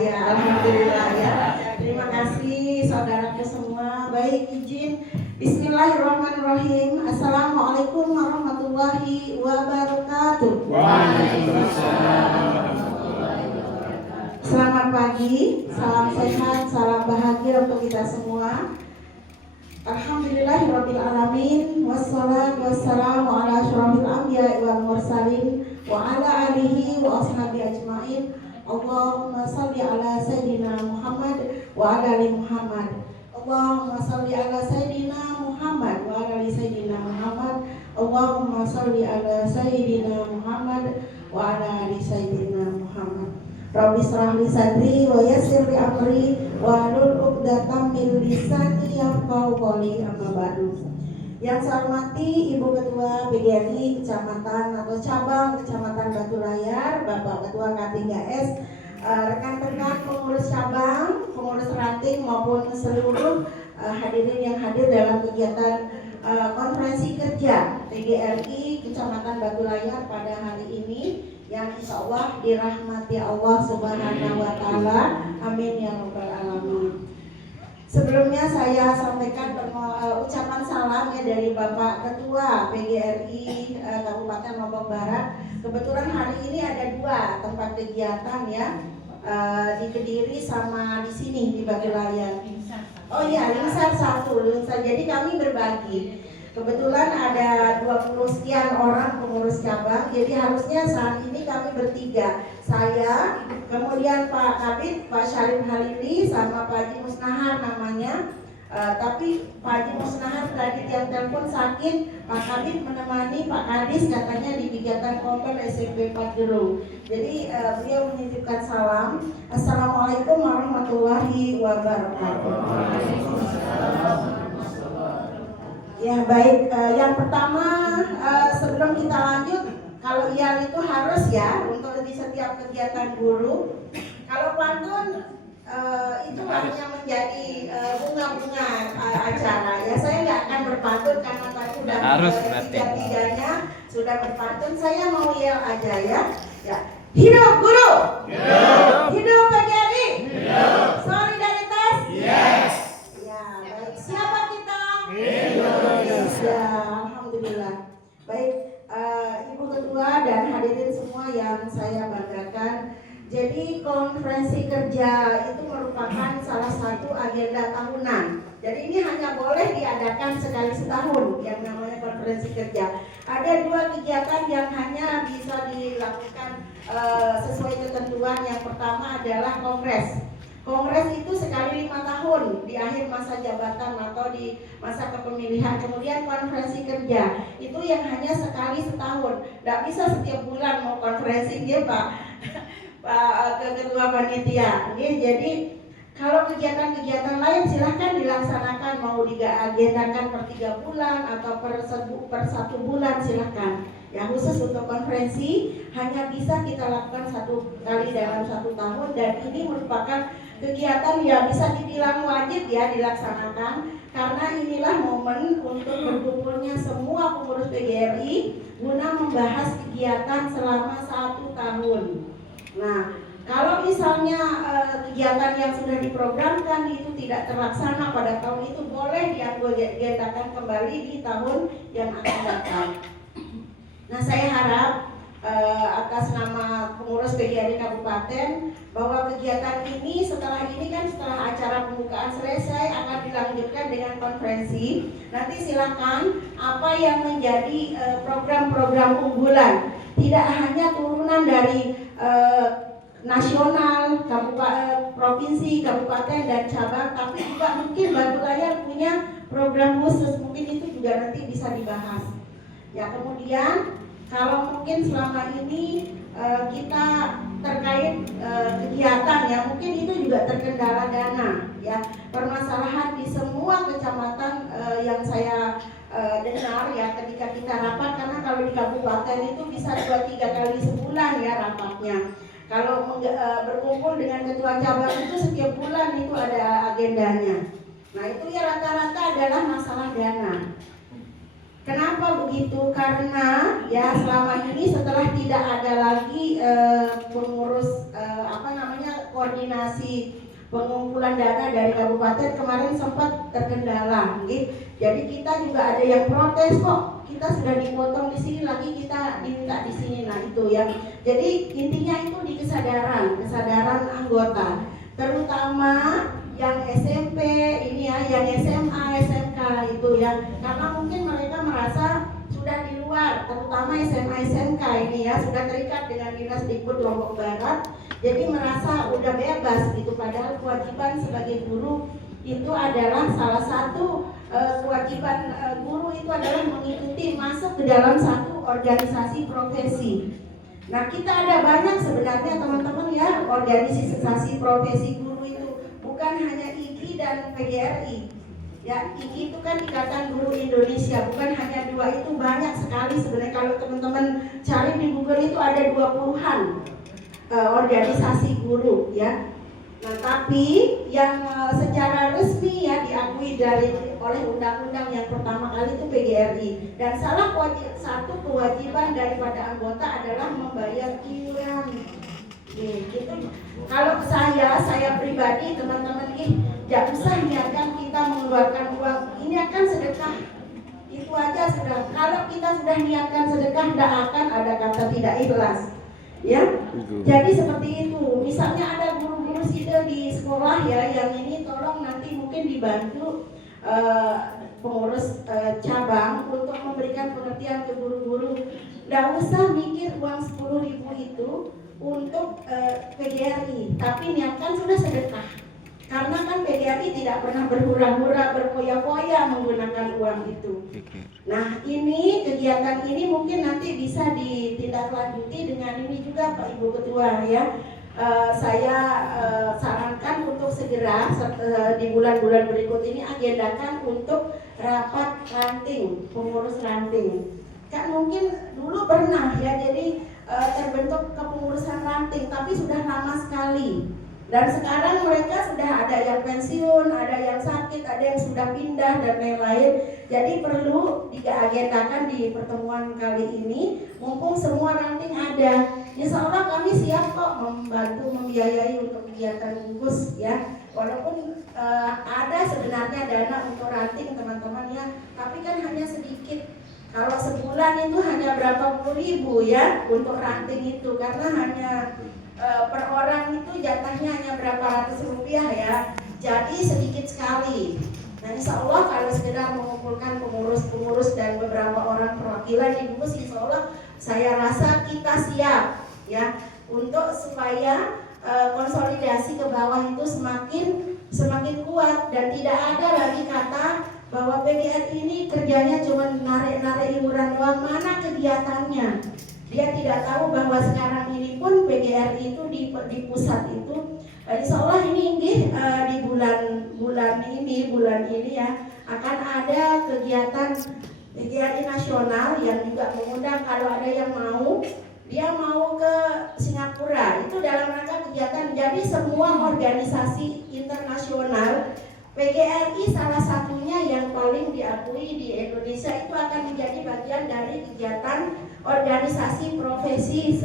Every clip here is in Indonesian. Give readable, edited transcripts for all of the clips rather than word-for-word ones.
ya, alhamdulillah ya. Terima kasih saudaraku semua. Baik, izin Bismillahirrahmanirrahim. Assalamualaikum warahmatullahi wabarakatuh. Waalaikumsalam. Selamat pagi, salam sehat, salam bahagia untuk kita semua. Alhamdulillahirrabbilalamin. Wassalatu wassalamu ala asyrafil anbiya'i wal mursalin wa ala alihi wa ashabi ajmain. Allahumma salli ala Sayyidina Muhammad wa ala ali Muhammad. Allahumma salli ala Sayyidina Muhammad wa ala ali Sayyidina Muhammad. Allahumma salli ala Sayyidina Muhammad wa ala ali Sayyidina Muhammad. Rabbi shrah li sadri wa yassir li amri wa hlul 'uqdatam min lisani yafqahu qawli, amma ba'du. Yang saya hormati Ibu Ketua PGRI Kecamatan atau Cabang Kecamatan Batu Layar, Bapak Ketua K3S, rekan-rekan pengurus cabang, pengurus ranting maupun seluruh hadirin yang hadir dalam kegiatan konferensi kerja PGRI Kecamatan Batu Layar pada hari ini, yang insya Allah dirahmati Allah Subhanahu wa Ta'ala. Amin ya Rabbal Alamin. Sebelumnya saya sampaikan ucapan salam ya dari Bapak Ketua PGRI Kabupaten Lombok Barat. Kebetulan hari ini ada dua tempat kegiatan ya, di Kediri sama di sini di Batu Layar. Oh iya, Lingsar satu, Lingsar. Jadi kami berbagi. Kebetulan ada 20 sekian orang pengurus cabang, jadi harusnya saat ini kami bertiga. Saya, kemudian Pak Kabid, Pak Syarif Halili, sama Pak Haji Musnahar namanya. Tapi Pak Haji Musnahar tadi yang telepon sakit, Pak Kabid menemani Pak Kadis katanya di kegiatan kompel SMP 4 Gerung. Jadi beliau menitipkan salam. Assalamualaikum warahmatullahi wabarakatuh. Ya baik, yang pertama sebelum kita lanjut, kalau IAL itu harus ya untuk di setiap kegiatan guru. Kalau pantun itu hanya menjadi bunga-bunga acara ya. Saya nggak akan berpantun karena tadi sudah tiga-tiganya sudah berpantun. Saya mau IAL aja ya. Ya. Hidup guru, hidup PGRI, solidaritas, yes. Ya baik, siapa kita? Ya, alhamdulillah. Baik, Ibu Ketua dan hadirin semua yang saya banggakan. Jadi konferensi kerja itu merupakan salah satu agenda tahunan. Jadi ini hanya boleh diadakan sekali setahun yang namanya konferensi kerja. Ada dua kegiatan yang hanya bisa dilakukan sesuai ketentuan. Yang pertama adalah kongres. Kongres itu sekali 5 tahun di akhir masa jabatan atau di masa kepemilihan. Kemudian konferensi kerja itu yang hanya sekali setahun. Tidak bisa setiap bulan mau konferensi ya Pak Ketua Panitia. Jadi kalau kegiatan-kegiatan lain silahkan dilaksanakan, mau diagendakan per 3 bulan atau per 1 bulan silahkan. Ya khusus untuk konferensi hanya bisa kita lakukan 1 kali dalam 1 tahun, dan ini merupakan kegiatan yang bisa dibilang wajib ya dilaksanakan, karena inilah momen untuk berkumpulnya semua pengurus PGRI guna membahas kegiatan selama 1 tahun. Nah, kalau misalnya kegiatan yang sudah diprogramkan itu tidak terlaksana pada tahun itu, boleh diagendakan kembali di tahun yang akan datang. Nah, saya harap atas nama pengurus PGRI Kabupaten bahwa kegiatan ini setelah acara pembukaan selesai akan dilanjutkan dengan konferensi. Nanti silakan apa yang menjadi program-program unggulan, tidak hanya turunan dari nasional, provinsi, kabupaten dan cabang, tapi juga mungkin Batu Layar punya program khusus, mungkin itu juga nanti bisa dibahas. Ya, kemudian kalau mungkin selama ini kita terkait kegiatan ya, mungkin itu juga terkendala dana ya. Permasalahan di semua kecamatan yang saya dengar ya ketika kita rapat, karena kalau di kabupaten itu bisa 2-3 kali sebulan ya rapatnya. Kalau berkumpul dengan ketua cabang itu setiap bulan itu ada agendanya. Nah itu ya rata-rata adalah masalah dana. Kenapa begitu? Karena ya selama ini setelah tidak ada lagi pengurus koordinasi pengumpulan dana dari kabupaten kemarin sempat terkendala, gitu. Jadi kita juga ada yang protes, kok kita sudah dipotong di sini lagi kita diminta di sini. Nah itu ya. Jadi intinya itu di kesadaran anggota, terutama yang SMP ini ya, yang SMA, SMK itu ya. Karena mungkin mereka merasa sudah di luar, terutama SMA SMK ini ya, sudah terikat dengan Dinas Dikbud Lombok Barat. Jadi merasa udah bebas gitu, padahal kewajiban sebagai guru itu adalah salah satu kewajiban guru itu adalah mengikuti masuk ke dalam satu organisasi profesi. Nah kita ada banyak sebenarnya teman-teman ya organisasi profesi guru itu, bukan hanya IGI dan PGRI. Ya, IGI itu kan Ikatan Guru Indonesia, bukan hanya dua itu, banyak sekali sebenarnya. Kalau teman-teman cari di Google itu ada 20-an organisasi guru ya. Nah, tapi yang secara resmi ya diakui oleh undang-undang yang pertama kali itu PGRI, dan satu kewajiban daripada anggota adalah membayar iuran. Gitu. Kalau saya pribadi teman-teman tidak usah niatkan kita mengeluarkan uang, ini akan sedekah. Itu aja sudah. Kalau kita sudah niatkan sedekah, tidak akan ada kata tidak ikhlas. Ya, jadi seperti itu. Misalnya ada guru-guru SIDE di sekolah ya, yang ini tolong nanti mungkin dibantu pengurus cabang untuk memberikan pengertian ke guru-guru. Nggak usah mikir uang 10.000 itu untuk PGRI, tapi niatkan sudah sedekah. Karena kan PGRI tidak pernah berhura-hura, berfoya-foya menggunakan uang itu. Nah ini kegiatan ini mungkin nanti bisa ditindaklanjuti dengan ini juga Pak Ibu Ketua ya. Saya sarankan untuk segera di bulan-bulan berikut ini agendakan untuk rapat ranting, pengurus ranting. Kan mungkin dulu pernah ya, jadi terbentuk kepengurusan ranting, tapi sudah lama sekali. Dan sekarang mereka sudah ada yang pensiun, ada yang sakit, ada yang sudah pindah dan lain-lain. Jadi perlu diagendakan di pertemuan kali ini, mumpung semua ranting ada. Insya Allah kami siap kok membantu membiayai untuk kegiatan gugus ya. Walaupun ada sebenarnya dana untuk ranting teman-teman ya, tapi kan hanya sedikit. Kalau sebulan itu hanya berapa puluh ribu ya untuk ranting itu, karena hanya per orang itu jatahnya hanya berapa ratus rupiah ya, jadi sedikit sekali. Nah insya Allah kalau sekedar mengumpulkan pengurus-pengurus dan beberapa orang perwakilan di gugus, insya Allah saya rasa kita siap ya untuk supaya konsolidasi ke bawah itu semakin kuat, dan tidak ada lagi kata bahwa PGRI ini kerjanya cuma narik-narik iuran doang, mana kegiatannya. Dia tidak tahu bahwa sekarang ini pun PGRI itu di pusat itu, insya Allah ini di bulan ini ya akan ada kegiatan PGRI nasional yang juga mengundang, kalau ada yang mau, dia mau ke Singapura, itu dalam rangka kegiatan. Jadi semua organisasi internasional, PGRI salah satunya yang paling diakui di Indonesia, itu akan menjadi bagian dari kegiatan organisasi profesi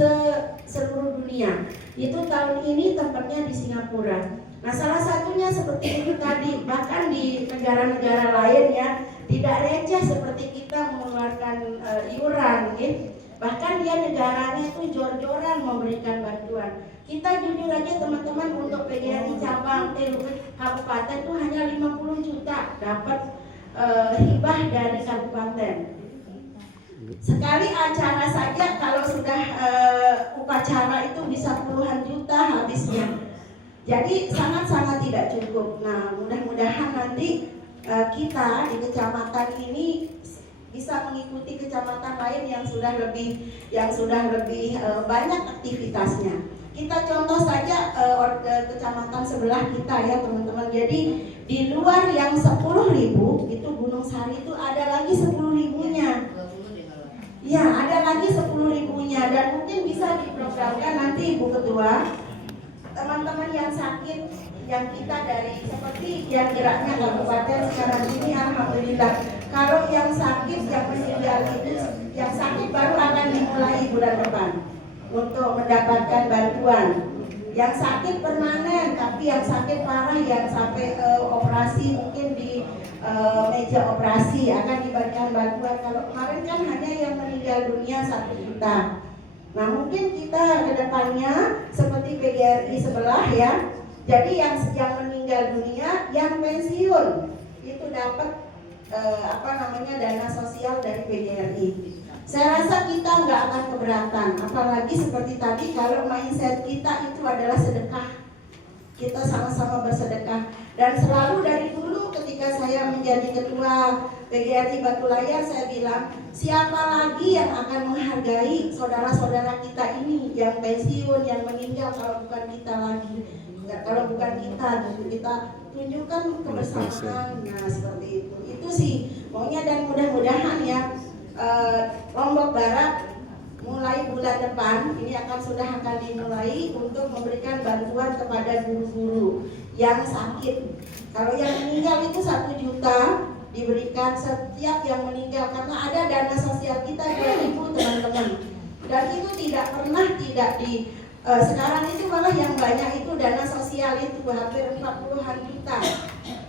seluruh dunia. Itu tahun ini tempatnya di Singapura. Nah salah satunya seperti itu tadi, bahkan di negara-negara lain ya tidak receh seperti kita mengeluarkan iuran gitu. Bahkan dia negaranya itu jor-joran memberikan bantuan. Kita jujur aja teman-teman, untuk PGRI cabang kabupaten itu hanya 50 juta dapat hibah dari kabupaten. Sekali acara saja kalau sudah upacara itu bisa puluhan juta habisnya. Jadi sangat-sangat tidak cukup. Nah mudah-mudahan nanti kita di kecamatan ini bisa mengikuti kecamatan lain yang sudah lebih banyak aktivitasnya. Kita contoh saja kecamatan sebelah kita ya teman-teman. Jadi di luar yang 10.000 itu Gunung Sari itu ada lagi 10.000-nya. Ya, ada lagi 10.000-nya, dan mungkin bisa diprogramkan nanti Ibu Ketua, teman-teman yang sakit, yang kita dari seperti yang geraknya kabupaten sekarang ini, alhamdulillah. Kalau yang sakit, yang meninggal itu, yang sakit baru akan dimulai bulan depan untuk mendapatkan bantuan. Yang sakit permanen, tapi yang sakit parah yang sampai operasi mungkin di meja operasi akan diberikan bantuan. Kalau kemarin kan hanya yang meninggal dunia 1 juta. Nah mungkin kita kedepannya seperti PGRI sebelah ya. Jadi yang meninggal dunia, yang pensiun itu dapat dana sosial dari PGRI. Saya rasa kita nggak akan keberatan, apalagi seperti tadi kalau mindset kita itu adalah sedekah. Kita sama-sama bersedekah. Dan selalu dari dulu ketika saya menjadi ketua PGRI Batu Layar, saya bilang siapa lagi yang akan menghargai saudara-saudara kita ini yang pensiun, yang meninggal kalau bukan kita lagi. Kalau bukan kita tunjukkan kebersamaan. Nah seperti itu. Itu sih maunya, dan mudah-mudahan ya Lombok Barat mulai bulan depan ini sudah akan dimulai untuk memberikan bantuan kepada guru-guru yang sakit. Kalau yang meninggal itu 1 juta diberikan setiap yang meninggal, karena ada dana sosial kita 2.000 teman-teman, dan itu tidak pernah sekarang itu malah yang banyak itu dana sosial itu hampir 40-an juta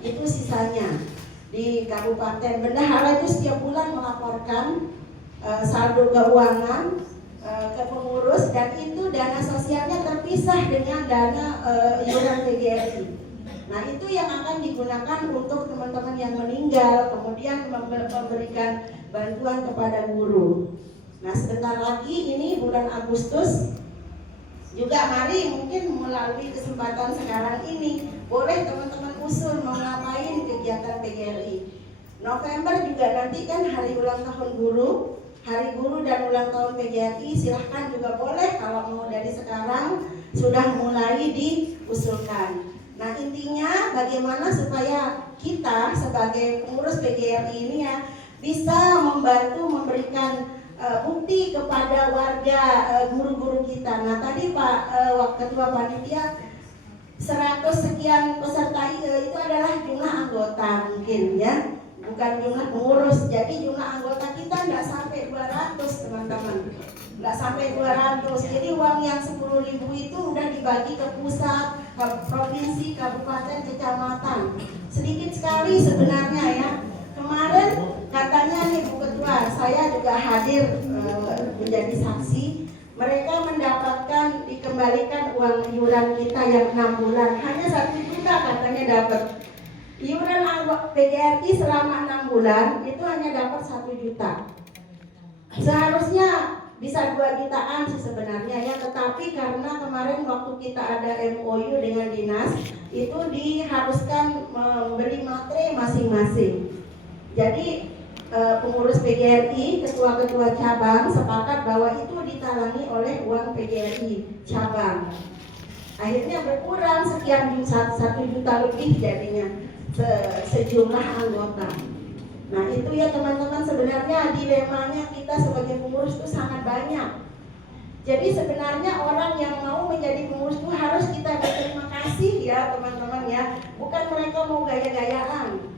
itu sisanya di kabupaten. Bendahara itu setiap bulan melaporkan saldo keuangan ke pengurus, dan itu dana sosialnya terpisah dengan dana iuran PGRI. Nah itu yang akan digunakan untuk teman-teman yang meninggal, kemudian memberikan bantuan kepada guru. Nah sebentar lagi ini bulan Agustus juga, mari mungkin melalui kesempatan sekarang ini boleh teman-teman usul mau ngapain kegiatan PGRI. November juga nanti kan hari ulang tahun guru, hari guru dan ulang tahun PGRI, silahkan juga boleh kalau mau dari sekarang sudah mulai diusulkan. Nah intinya bagaimana supaya kita sebagai pengurus PGRI ini ya bisa membantu memberikan bukti kepada warga guru-guru kita. Nah tadi Pak Ketua Panitia 100 sekian peserta itu adalah jumlah anggota mungkin ya, bukan jumlah pengurus. Jadi jumlah anggota kita nggak sampai 200 teman-teman, nggak sampai 200. Jadi uang yang 10.000 itu udah dibagi ke pusat, ke provinsi, kabupaten, kecamatan. Sedikit sekali sebenarnya ya. Kemarin katanya nih Bu Ketua, saya juga hadir menjadi saksi. Mereka mendapatkan dikembalikan uang iuran kita yang 6 bulan, hanya 1 juta katanya dapat. Iuran PGRI selama 6 bulan itu hanya dapat 1 juta. Seharusnya bisa 2 jutaan sih sebenarnya ya, tetapi karena kemarin waktu kita ada MOU dengan dinas itu diharuskan membeli materai masing-masing. Jadi pengurus PGRI, ketua-ketua cabang sepakat bahwa itu ditalangi oleh uang PGRI cabang. Akhirnya berkurang sekian 1 juta lebih jadinya sejumlah anggota. Nah itu ya teman-teman, sebenarnya dilemanya kita sebagai pengurus itu sangat banyak. Jadi sebenarnya orang yang mau menjadi pengurus itu harus kita berterima kasih ya teman-teman ya. Bukan mereka mau gaya-gayaan,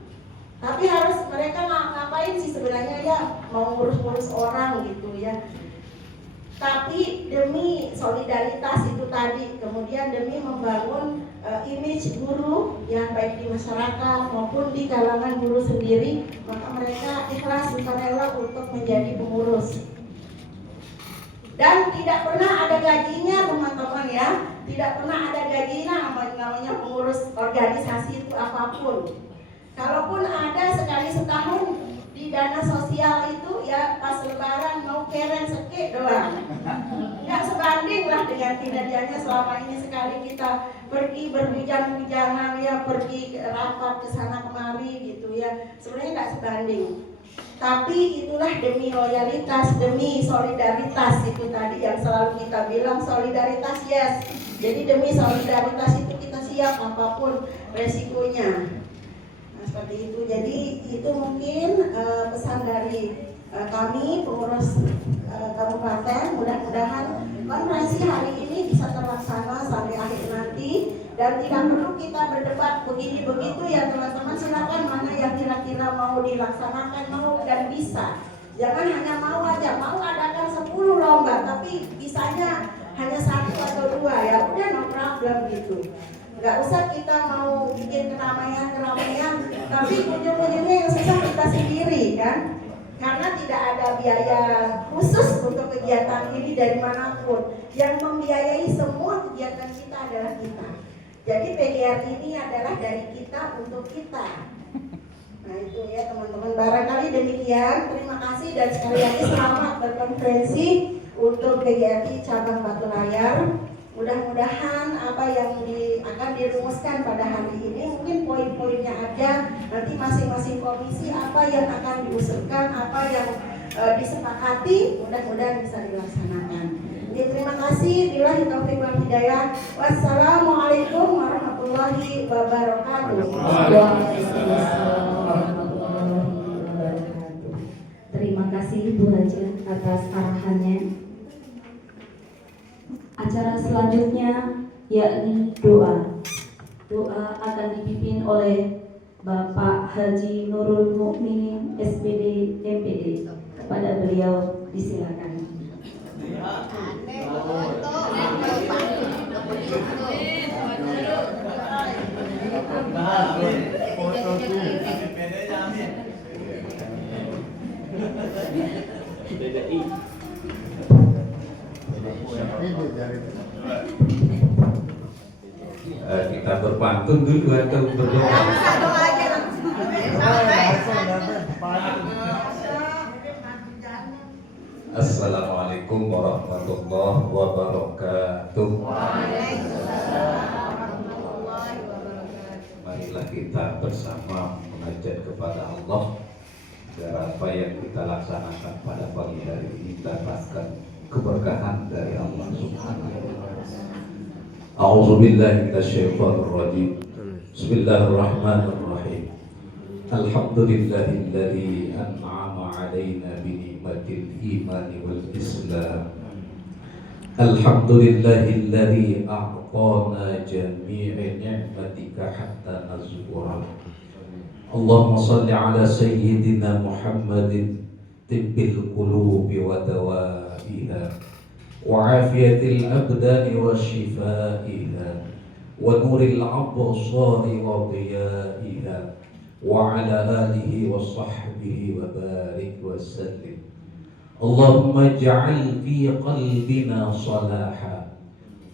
tapi harus mereka ngapain sih sebenarnya ya, mau ngurus-ngurus orang gitu ya. Tapi demi solidaritas itu tadi, kemudian demi membangun image guru yang baik di masyarakat maupun di kalangan guru sendiri, maka mereka ikhlas sukarela untuk menjadi pengurus. Dan tidak pernah ada gajinya teman-teman ya, tidak pernah ada gajinya namanya pengurus organisasi itu apapun. Kalaupun ada sekali setahun di dana sosial itu ya pas lebaran mau keren sekit doang, nggak sebanding lah dengan kinerjanya selama ini. Sekali kita pergi berhujan-hujanan ya, pergi rapat ke sana kemari gitu ya, sebenarnya nggak sebanding. Tapi itulah demi loyalitas, demi solidaritas itu tadi yang selalu kita bilang, solidaritas yes. Jadi demi solidaritas itu kita siap apapun resikonya. Seperti itu. Jadi itu mungkin pesan dari kami pengurus kabupaten. Mudah-mudahan konferensi hari ini bisa terlaksana sampai akhir nanti, dan tidak perlu kita berdebat begini begitu ya teman-teman. Silakan mana yang kira-kira mau dilaksanakan, mau dan bisa. Jangan hanya mau aja, mau adakan 10 lomba tapi bisanya hanya satu atau dua, ya udah no problem gitu. Nggak usah kita mau bikin keramaian, tapi ujung-ujungnya yang susah kita sendiri kan, karena tidak ada biaya khusus untuk kegiatan ini dari manapun. Yang membiayai semua kegiatan kita adalah kita. Jadi PGR ini adalah dari kita untuk kita. Nah itu ya teman-teman, barangkali demikian. Terima kasih dan sekali lagi selamat berkonferensi untuk PGRI cabang Batu Layar. Mudah-mudahan apa yang akan dirumuskan pada hari ini mungkin poin-poinnya aja, nanti masing-masing komisi apa yang akan diusulkan, apa yang disepakati, mudah-mudahan bisa dilaksanakan. Jadi terima kasih, billahi taufiq wal hidayah. Wassalamualaikum warahmatullahi wabarakatuh. Terima kasih Bu Haja atas arahannya. Acara selanjutnya yakni doa. Doa akan dipimpin oleh Bapak Haji Nurul Mukminin SPD MPD. Kepada beliau disilakan. Kita berpantun dulu atau berdoa? Assalamualaikum warahmatullahi wabarakatuh. Marilah kita bersama menajat kepada Allah agar apa yang kita laksanakan pada pagi hari ini mendapatkan keberkahan dari Allah Subhanahu wa taala. A'udzubillahi minasyaitonir rajim. Bismillahirrahmanirrahim. Alhamdulillahilladzi an'ama 'alaina bi ni'matil imani wal islam. Alhamdulillahilladzi a'tana jami'a ni'matika hatta nazkura. Allahumma shalli 'ala sayyidina Muhammadin tibbil qulubi wa dawaiha وعافية الأبدان وشفائها ونور الأبصار وضيائها وعلى آله وصحبه وبارك وسلم. اللهم اجعل في قلبنا صلاحا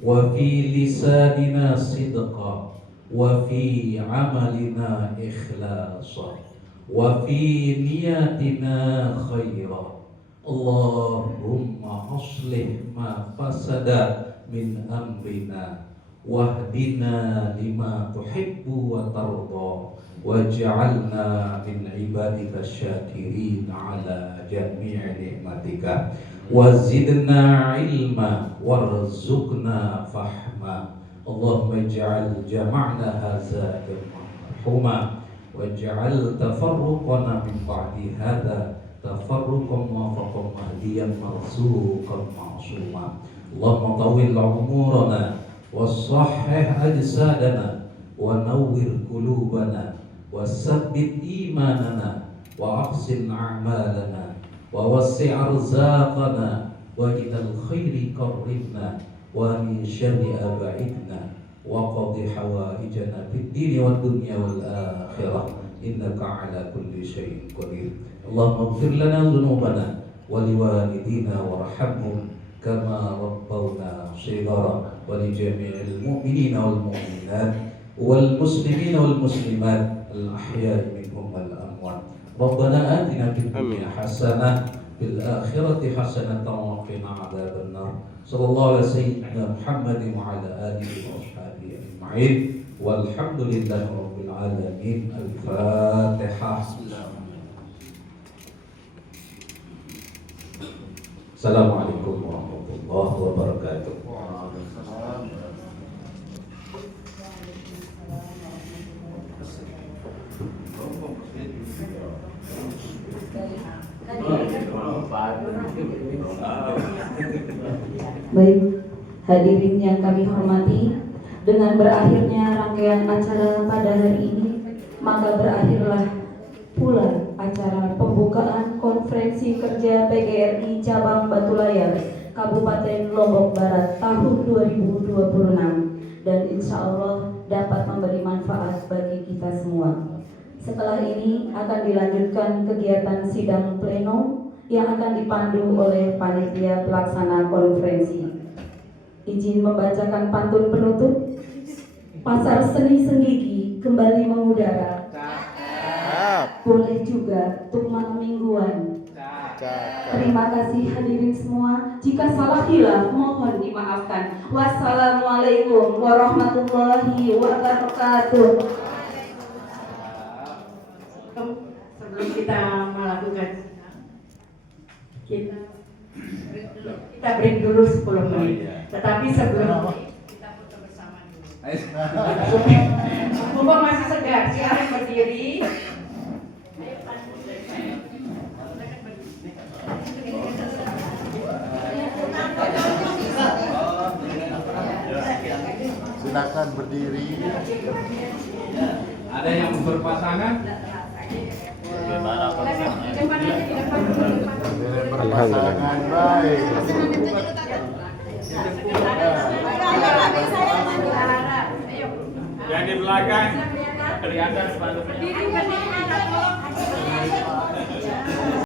وفي لساننا صدقا وفي عملنا إخلاصا وفي نياتنا خيرا. Allahumma aslih ma fasada min amrina wahdina lima tuhibbu wa tarda waj'alna min ibadika syakirin ala jami'i ni'matika wazidna ilma warzuqna fahma. Allahumma ij'al jama'na hadza jam'an marhuma waj'al tafarruqana min ba'di hadza tafarruqan muwafaqan mahdiyan marzuqan ma'suma. Allahumma tawil umurana wassahih ajsadana wa nawwir qulubana wasabbit imanana wa ahsin a'malana wa wassi' arzaqana wa ilal khairi qarribna wa min syarri ab'idna wa qadhi hawaijana fid dini wad dunya wal akhirah innaka ala kulli syai'in qadir. Allahumma ighfir lana dhunubana wa liwalidina warhamhum kama rabbawna shighara wa li jami'il mu'minina wal mu'minat wal muslimina wal muslimat al ahya'i minhum wal amwat. Rabbana atina fid dunya hasanah fil akhirati hasanatan wa qina adzaban nar. Sallallahu alaihi sayyidina Muhammadin wa ala alihi wa ashabihi ajma'in. Walhamdulillahi rabbil alamin. Al-Fatihah. Assalamualaikum warahmatullahi wabarakatuh. Baik, hadirin yang kami hormati, dengan berakhirnya rangkaian acara pada hari ini, maka berakhirlah pula acara pembukaan konferensi kerja PGRI cabang Batu Layar Kabupaten Lombok Barat tahun 2026 dan insya Allah dapat memberi manfaat bagi kita semua. Setelah ini akan dilanjutkan kegiatan sidang pleno yang akan dipandu oleh panitia pelaksana konferensi. Izin membacakan pantun penutup. Pasar seni Senggigi kembali mengudara. Boleh juga untuk malam mingguan. Terima kasih hadirin semua. Jika salah hilaf mohon dimaafkan. Wassalamualaikum warahmatullahi wabarakatuh. Sebelum kita melakukan kita break dulu 10 menit. Tetapi sebelum kita foto bersama dulu. Mumpung masih segar, silakan berdiri. Silakan berdiri. Ada yang berpasangan? Gimana konsepnya? Berpasangan baik. Yang di belakang kelihatan spanduknya.